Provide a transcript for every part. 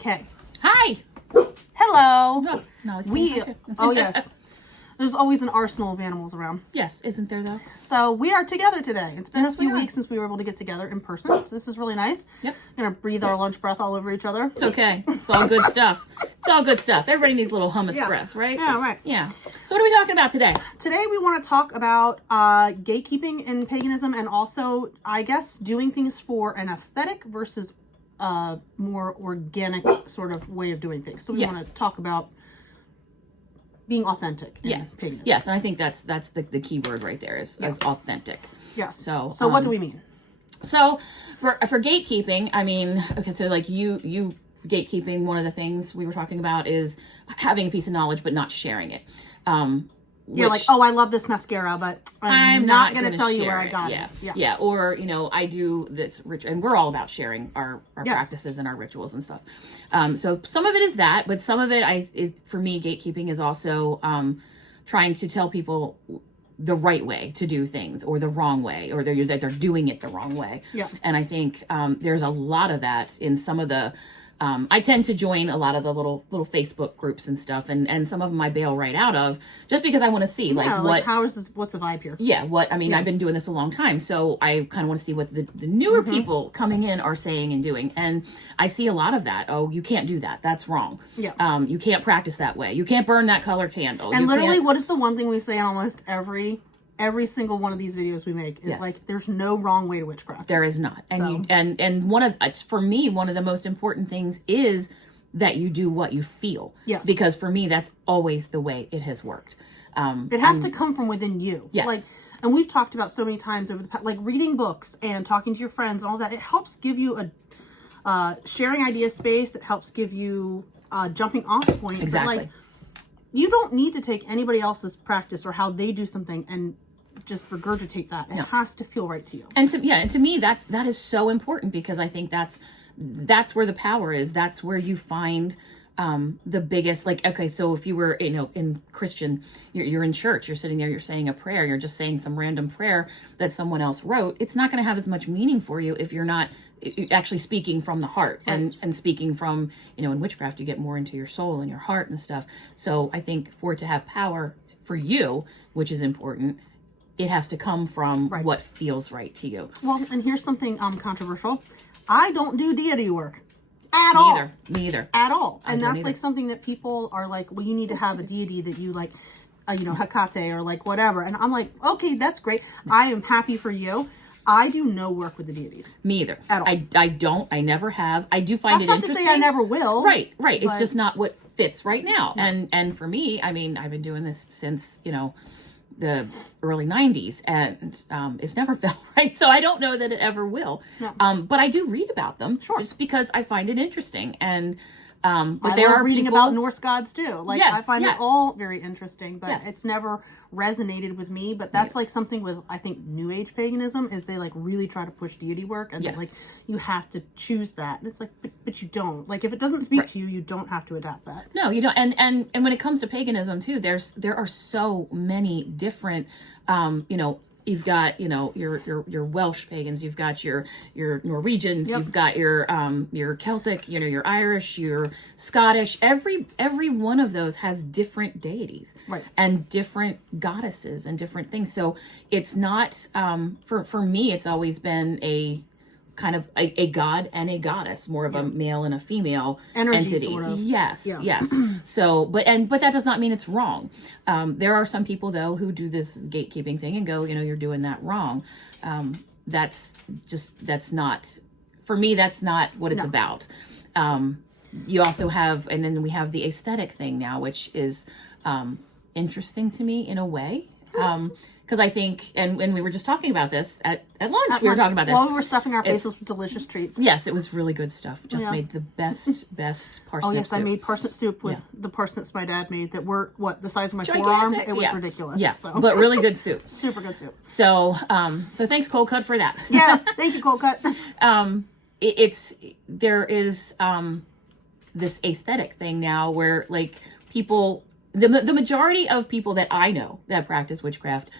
Okay. Hi. Hello. Oh, no, Oh, yes. There's always an arsenal of animals around. Yes, isn't there though? So we are together today. It's been Yes, a few we are. weeks since we were able to get together in person. So this is really nice. Yep. Gonna breathe our lunch breath all over each other. It's okay. It's all good stuff. It's all good stuff. Everybody needs a little hummus breath, right? Yeah, right. Yeah. So what are we talking about today? Today we want to talk about gatekeeping in paganism, and also, I guess, doing things for an aesthetic versus more organic sort of way of doing things. So we want to talk about being authentic in paganism. Yes, and I think that's the key word right there is authentic. Yes. So what do we mean? So for gatekeeping, I mean, okay, so like you gatekeeping, one of the things we were talking about is having a piece of knowledge but not sharing it. You're like, oh, I love this mascara, but I'm not going to tell you where I got it. Yeah. Or, I do this ritual, and we're all about sharing our practices and our rituals and stuff. So some of it is that, but some of it is for me, gatekeeping is also trying to tell people the right way to do things or the wrong way, or that they're doing it the wrong way. Yeah. And I think there's a lot of that in some of the I tend to join a lot of the little Facebook groups and stuff, and some of them I bail right out of just because I want to see what's the vibe here? Yeah, I've been doing this a long time, so I kind of want to see what the newer people coming in are saying and doing, and I see a lot of that. Oh, you can't do that. That's wrong. Yeah. You can't practice that way. You can't burn that color candle. And literally, what is the one thing we say in almost every single one of these videos we make is like, there's no wrong way to witchcraft. There is not. And one of for me, one of the most important things is that you do what you feel. Yes. Because for me, that's always the way it has worked. It has to come from within you. Yes. And we've talked about so many times over the past, reading books and talking to your friends and all that. It helps give you a sharing idea space. It helps give you a jumping off point. Exactly. But you don't need to take anybody else's practice or how they do something and just regurgitate that. It has to feel right to you. And to me, that is so important, because I think that's where the power is. That's where you find the biggest, so if you were, in Christian, you're in church, you're sitting there, you're saying a prayer, you're just saying some random prayer that someone else wrote. It's not going to have as much meaning for you if you're not actually speaking from the heart, and speaking from, in witchcraft, you get more into your soul and your heart and stuff. So I think for it to have power for you, which is important, it has to come from what feels right to you. Well, and here's something controversial. I don't do deity work at all. Me either. At all. And that's something that people are like, well, you need to have a deity that you like, Hecate or whatever. And I'm like, okay, that's great. I am happy for you. I do no work with the deities. Me either. At all. I don't. I never have. I do find that's it interesting. That's not to say I never will. Right. It's just not what fits right now. Yeah. And for me, I mean, I've been doing this since, the early 90s, and it's never felt right. So I don't know that it ever will. No. But I do read about them just because I find it interesting. And but there are reading people about Norse gods too. I find it all very interesting, but it's never resonated with me. But that's something with, I think, New Age paganism is they really try to push deity work, and you have to choose that. And it's but you don't. If it doesn't speak to you, you don't have to adapt that. No, you don't. And when it comes to paganism too, there are so many different you've got, your Welsh pagans, you've got your Norwegians, you've got your Celtic, your Irish, your Scottish. Every one of those has different deities, and different goddesses and different things. So it's not, for me, it's always been a kind of a god and a goddess, more of a male and a female entity. Sort of. Yes. So, but that does not mean it's wrong. There are some people though who do this gatekeeping thing and go, you're doing that wrong. That's not, for me, that's not what it's about. You also have, and then we have the aesthetic thing now, which is interesting to me in a way. Because I think, and we were just talking about this at lunch. We were talking about this. While we were stuffing our faces with delicious treats. Yes, it was really good stuff. Just made the best parsnip Oh, yes, soup. I made parsnip soup with the parsnips my dad made that were, the size of my forearm? It was ridiculous. Yeah, so. But really good soup. Super good soup. So, so thanks, Cold Cut, for that. Yeah, thank you, Cold Cut. There is this aesthetic thing now where, people, the majority of people that I know that practice witchcraft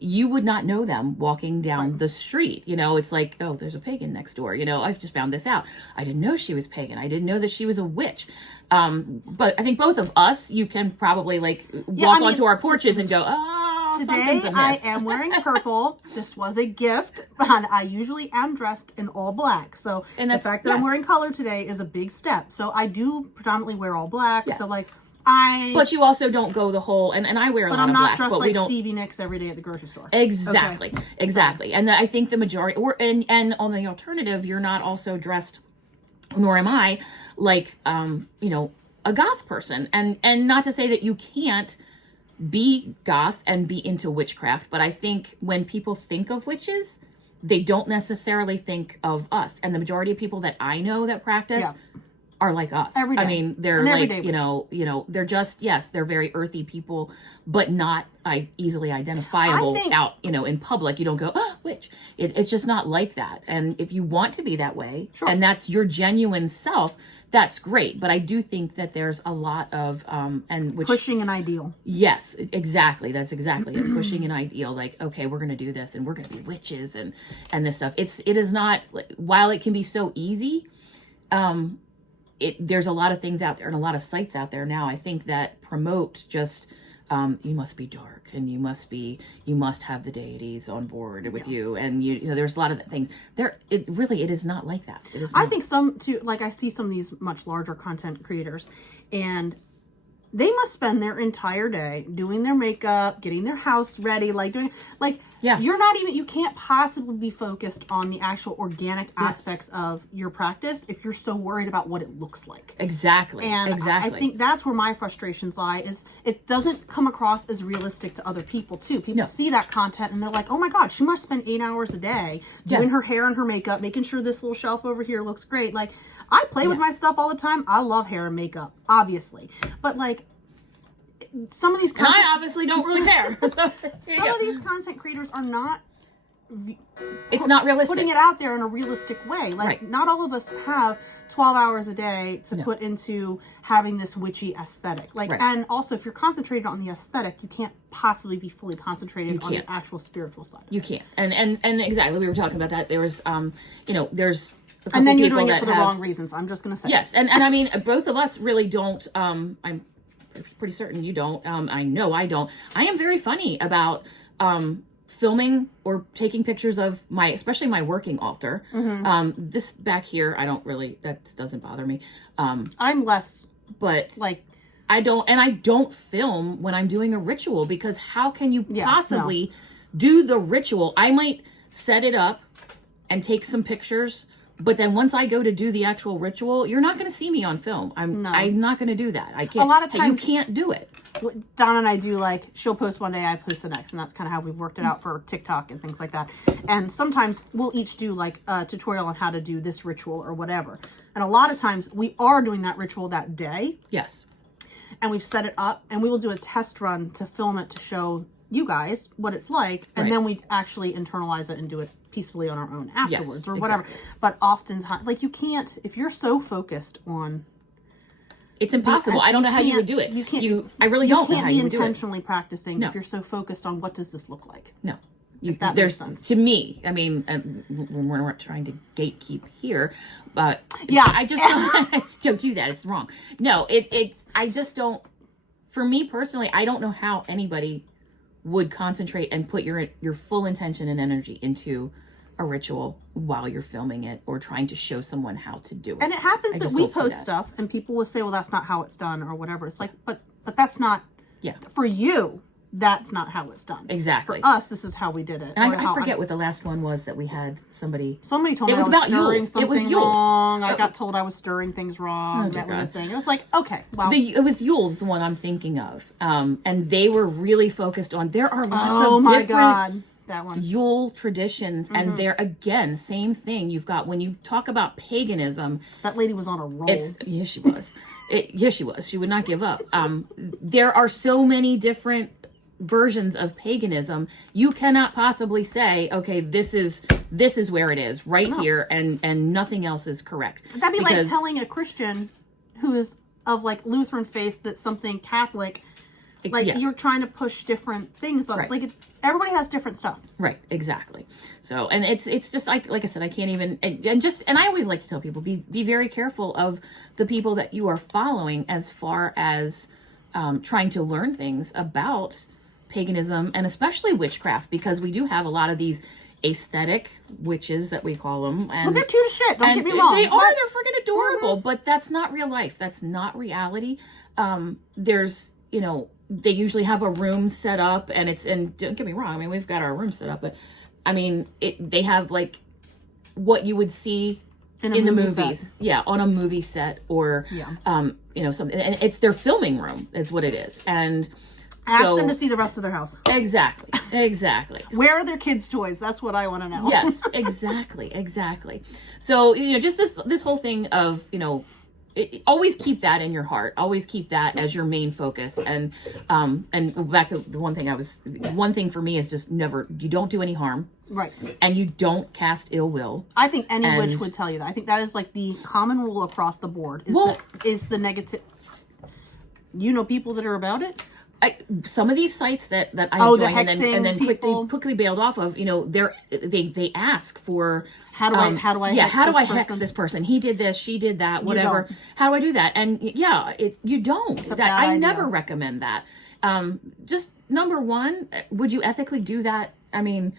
you would not know them walking down the street. You know, it's like, oh, there's a pagan next door. You know, I've just found this out. I didn't know she was pagan. I didn't know that she was a witch. But I think both of us, you can probably like walk onto our porches and go, oh, today I am wearing purple. This was a gift, and I usually am dressed in all black. So the fact that I'm wearing color today is a big step. So I do predominantly wear all black. So like but you also don't go the whole, and I wear a lot of black. But I'm not dressed like Stevie Nicks every day at the grocery store. Exactly, okay. Exactly. And I think the majority, and on the alternative, you're not also dressed, nor am I, like, you know, a goth person. And not to say that you can't be goth and be into witchcraft, but I think when people think of witches, they don't necessarily think of us. And the majority of people that I know that practice are like us. Every day. I mean, they're like, you know, they're just, yes, they're very earthy people, but not easily identifiable out, you know, in public. You don't go, oh, witch. It's just not like that. And if you want to be that way, and that's your genuine self, that's great. But I do think that there's a lot of, pushing an ideal. Yes, exactly. That's exactly it. Pushing an ideal. Like, okay, we're going to do this and we're going to be witches and this stuff. It is not, while it can be so easy, there's a lot of things out there and a lot of sites out there now, I think, that promote just, you must be dark and you must have the deities on board with you. And you know, there's a lot of things there. It is not like that. It is not. I think some too, like I see some of these much larger content creators, and they must spend their entire day doing their makeup, getting their house ready, you can't possibly be focused on the actual organic aspects of your practice if you're so worried about what it looks like. Exactly. And I think that's where my frustrations lie, is it doesn't come across as realistic to other people too. People see that content and they're like, oh my God, she must spend 8 hours a day doing her hair and her makeup, making sure this little shelf over here looks great. Like, I play with my stuff all the time. I love hair and makeup, obviously. But like, some of these I obviously don't really care. Some of these content creators are not, it's not realistic, putting it out there in a realistic way. Like, not all of us have 12 hours a day to put into having this witchy aesthetic. Like, and also, if you're concentrated on the aesthetic, you can't possibly be fully concentrated on the actual spiritual side. You can't. And exactly, we were talking about that. There was, you know, there's a couple and then you're people doing it for the wrong reasons. I'm just going to say. Yes, and I mean, both of us really don't. I'm pretty certain you don't. I know I don't. I am very funny about filming or taking pictures of especially my working altar. This back here, I don't really, that doesn't bother me. I'm less, but like, I don't film when I'm doing a ritual, because how can you possibly do the ritual? I might set it up and take some pictures, but then once I go to do the actual ritual, you're not going to see me on film. I'm not going to do that. I can't. A lot of times, you can't do it. Donna and I do, like, she'll post one day, I post the next, and that's kind of how we've worked it out for TikTok and things like that. And sometimes we'll each do like a tutorial on how to do this ritual or whatever. And a lot of times we are doing that ritual that day. Yes. And we've set it up, and we will do a test run to film it to show you guys what it's like, and then we actually internalize it and do it peacefully on our own afterwards, or whatever. But oftentimes, like, you can't, if you're so focused on, it's impossible. I don't know how you would do it. You can't. I really don't know how you would do it. You can't be intentionally practicing if you're so focused on what does this look like. No. That makes sense. To me, I mean, we're not trying to gatekeep here, but I just don't do that. It's wrong. No, I just don't. For me personally, I don't know how anybody would concentrate and put your full intention and energy into a ritual while you're filming it or trying to show someone how to do it. And it happens that we post stuff and people will say, well, that's not how it's done or whatever. It's like, but that's not, for you, that's not how it's done. Exactly. For us, this is how we did it. And I forget what the last one was that we had somebody told me I was stirring something wrong. I got told I was stirring things wrong. That was a thing. I was like, okay, well. It was Yule's the one I'm thinking of. And they were really focused on, there are lots of different that one. Yule traditions. And they're, again, same thing. You've got, when you talk about paganism. That lady was on a roll. Yes, she was. Yes, she was. She would not give up. There are so many different versions of paganism. You cannot possibly say, okay, this is where it is right here, and nothing else is correct. That'd be like telling a Christian who is of like Lutheran faith that something Catholic Like you're trying to push different things on. Like everybody has different stuff. Right, exactly. So, and it's just like I said, I can't even, and I always like to tell people, be very careful of the people that you are following as far as trying to learn things about paganism and especially witchcraft, because we do have a lot of these aesthetic witches that we call them, and they're cute as shit. Don't get me wrong. They're freaking adorable, but that's not real life. That's not reality. There's, they usually have a room set up, and don't get me wrong, I mean, we've got our room set up, but I mean, they have like what you would see in the movies. Set. Yeah, on a movie set, or something. And it's their filming room is what it is. And ask them to see the rest of their house. Exactly. Where are their kids' toys? That's what I want to know. Yes, exactly. So, just this whole thing of, always keep that in your heart. Always keep that as your main focus. And back to the one thing for me is just you don't do any harm. Right. And you don't cast ill will. I think any witch would tell you that. I think that is like the common rule across the board is the negative. People that are about it? Some of these sites that I joined and then quickly bailed off of, they ask for how do I hex this person? He did this, she did that, whatever. How do I do that? And you don't. I never recommend that. Just number one, would you ethically do that? I mean,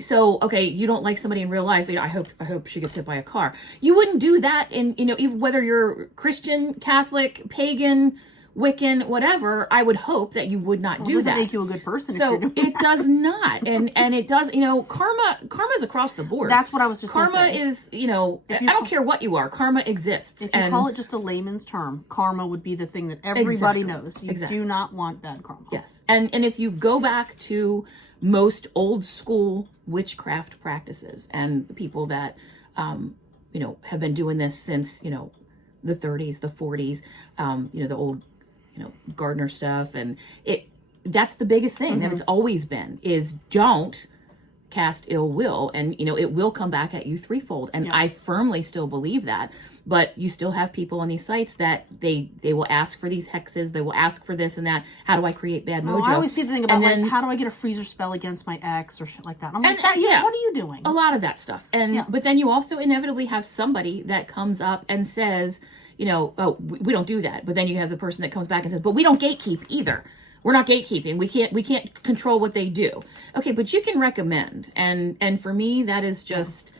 so okay, you don't like somebody in real life. I hope she gets hit by a car. You wouldn't do that in even whether you're Christian, Catholic, pagan, Wiccan, whatever. I would hope that you would not do that. It doesn't make you a good person. So it does not, and it does. Karma's across the board. That's what I was just. Karma is, I don't care what you are. Karma exists. If you call it just a layman's term, karma would be the thing that everybody knows. You do not want bad karma. Yes, and if you go back to most old school witchcraft practices and the people that, have been doing this since the 30s, the 40s, the old. Gardener stuff, and that's the biggest thing that it's always been is don't cast ill will, and it will come back at you threefold, and I firmly still believe that. But you still have people on these sites that they will ask for these hexes, they will ask for this and that. How do I create bad mojo? I always see the thing about how do I get a freezer spell against my ex or shit like that. I'm like, what are you doing? A lot of that stuff, but then you also inevitably have somebody that comes up and says, oh, we don't do that. But then you have the person that comes back and says, but we don't gatekeep either. We're not gatekeeping. We can't control what they do. Okay, but you can recommend. And for me, that is just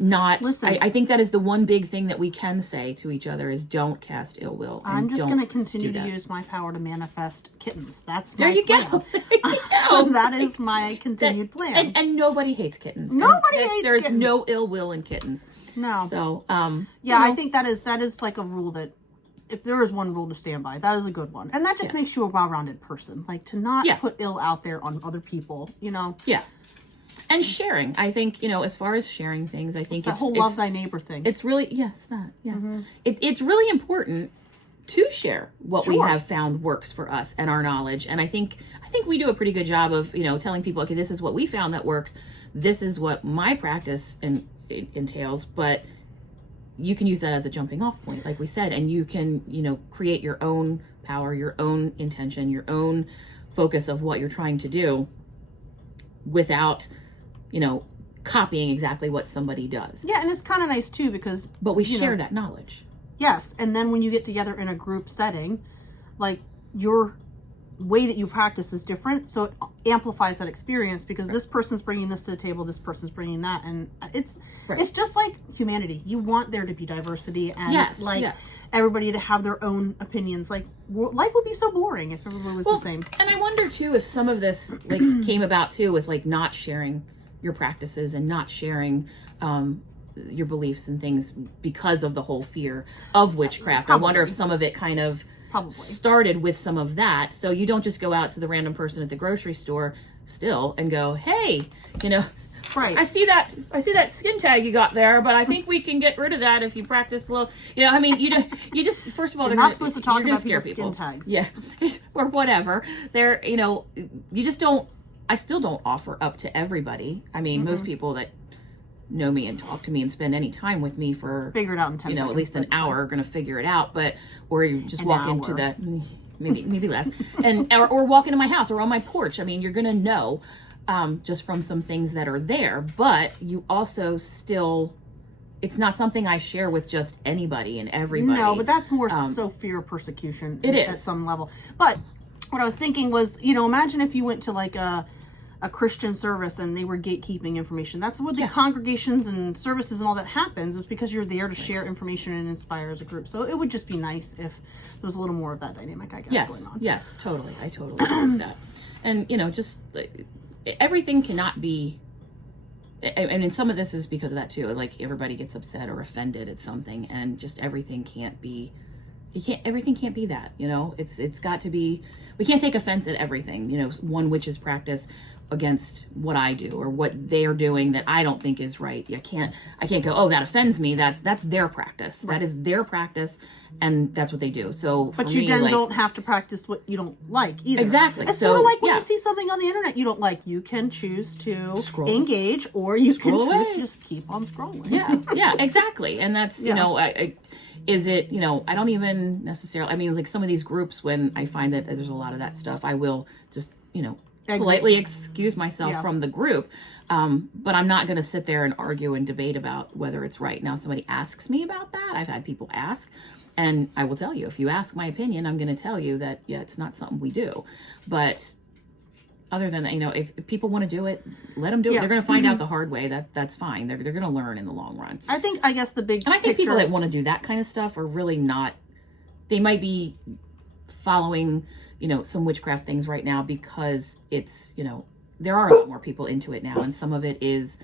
not. Listen, I think that is the one big thing that we can say to each other is don't cast ill will. I'm just going to continue to use my power to manifest kittens. That's my There you plan. go. That is my continued plan. And nobody hates kittens. Nobody hates There's kittens. no ill will in kittens. No. So, I think that is like a rule that if there is one rule to stand by, that is a good one. And that just makes you a well-rounded person. Like to not put ill out there on other people, Yeah. And sharing. I think, as far as sharing things, I think it's the whole love thy neighbor thing. It's really, yes. It's really important to share what we have found works for us and our knowledge. And I think we do a pretty good job of, telling people, okay, this is what we found that works. This is what my practice entails, but you can use that as a jumping off point, like we said, and you can, create your own power, your own intention, your own focus of what you're trying to do without, copying exactly what somebody does. Yeah, and it's kind of nice too because... But we share that knowledge. Yes, and then when you get together in a group setting, like your way that you practice is different, so it amplifies that experience because this person's bringing this to the table, this person's bringing that, and it's just like humanity. You want there to be diversity and everybody to have their own opinions. Like life would be so boring if everybody was the same. And I wonder too if some of this came about too with not sharing your practices and not sharing your beliefs and things because of the whole fear of witchcraft. Probably. I wonder if some of it kind of started with some of that. So you don't just go out to the random person at the grocery store still and go, hey, right. I see that skin tag you got there, but I think we can get rid of that if you practice a little. You just first of all, you're not supposed to talk about people's skin tags. Yeah, or whatever. They're you just don't. I still don't offer up to everybody. I mean, most people that know me and talk to me and spend any time with me for figure it out in 10 seconds. At least an hour are going to figure it out. But or you just walk into the maybe less, and or walk into my house or on my porch. I mean, you're gonna know just from some things that are there, but you also still, it's not something I share with just anybody and everybody. No, but that's more so fear of persecution. It is at some level. But what I was thinking was, imagine if you went to like a Christian service and they were gatekeeping information. That's what the congregations and services and all that happens, is because you're there to share information and inspire as a group. So it would just be nice if there was a little more of that dynamic, I guess, going on. Yes, totally. I totally agree with that. And, just everything cannot be, and some of this is because of that too. Like, everybody gets upset or offended at something, and just everything can't be, everything can't be that, it's got to be, we can't take offense at everything, one witch's practice against what I do or what they're doing that I don't think is right. I can't go, oh, that offends me. That's their practice. Right. That is their practice, and that's what they do. So, but you then don't have to practice what you don't like either. Exactly. It's sort of like when you see something on the internet you don't like, you can choose to engage, or you can choose to just keep on scrolling. Yeah, exactly. And that's is it, I don't even necessarily, I mean, like some of these groups, when I find that there's a lot of that stuff, I will just, politely excuse myself from the group. But I'm not going to sit there and argue and debate about whether it's right. Now, somebody asks me about that. I've had people ask, and I will tell you, if you ask my opinion, I'm going to tell you that, it's not something we do. But other than that, if people want to do it, let them do it. They're going to find out the hard way. That's fine. They're going to learn in the long run. I guess the big and I think people that want to do that kind of stuff are really not. They might be following, some witchcraft things right now because it's, there are a lot more people into it now, and some of it is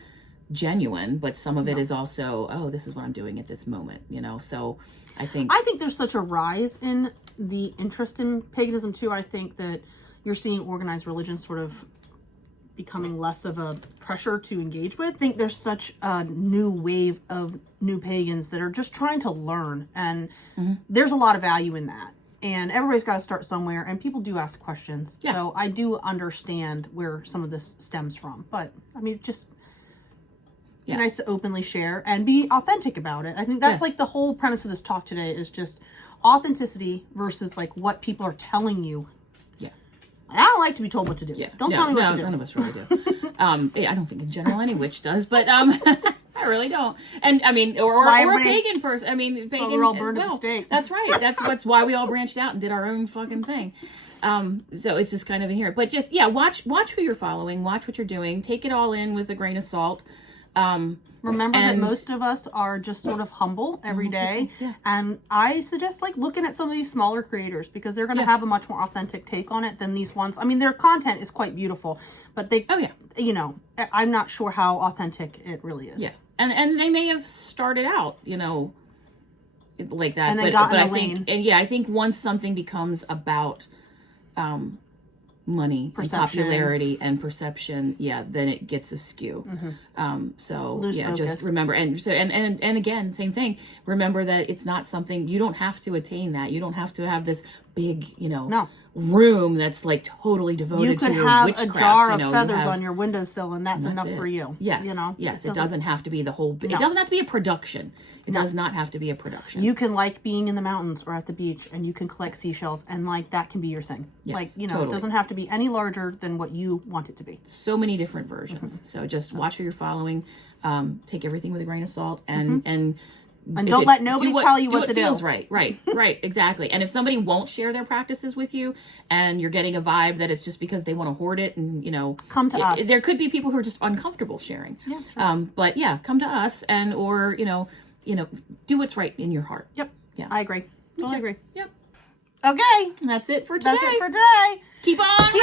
genuine, but some of it is also, oh, this is what I'm doing at this moment. So I think there's such a rise in the interest in paganism too. I think that you're seeing organized religion sort of becoming less of a pressure to engage with. I think there's such a new wave of new pagans that are just trying to learn, and there's a lot of value in that. And everybody's got to start somewhere, and people do ask questions. Yeah. So I do understand where some of this stems from. But, I mean, just be nice to openly share and be authentic about it. I think that's like the whole premise of this talk today, is just authenticity versus like what people are telling you. Yeah. I don't like to be told what to do. Yeah. Don't tell me what to do. None of us really do. I don't think in general any witch does, but I really don't. And I mean, or a pagan person. I mean, pagan. So we're all burned at the stake. That's right. That's why we all branched out and did our own fucking thing. So it's just kind of inherent. But just watch who you're following. Watch what you're doing. Take it all in with a grain of salt. Remember that most of us are just sort of humble every day. Yeah. And I suggest like looking at some of these smaller creators, because they're going to have a much more authentic take on it than these ones. I mean, their content is quite beautiful, but they, I'm not sure how authentic it really is. Yeah. And they may have started out, like that. And then got in a lane. I think once something becomes about, money and popularity and perception, then it gets askew. Lose focus. Just remember, and again, same thing, remember that it's not something, you don't have to attain that. You don't have to have this big room that's like totally devoted to your witchcraft. You could have a jar of feathers on your windowsill, and that's enough for you. Yes, it doesn't have to be the whole, it doesn't have to be a production. It does not have to be a production. You can like being in the mountains or at the beach, and you can collect seashells, and like that can be your thing. Yes, totally. It doesn't have to be any larger than what you want it to be. So many different versions. So just watch who you're following. Take everything with a grain of salt, and don't let nobody tell you what to do. Feels right, exactly. And if somebody won't share their practices with you, and you're getting a vibe that it's just because they want to hoard it, and come to us. There could be people who are just uncomfortable sharing. Yeah, sure. But come to us, and or do what's right in your heart. Yep. Yeah, I agree. Totally agree. Yep. Okay, and that's it for today. Keep on rocking.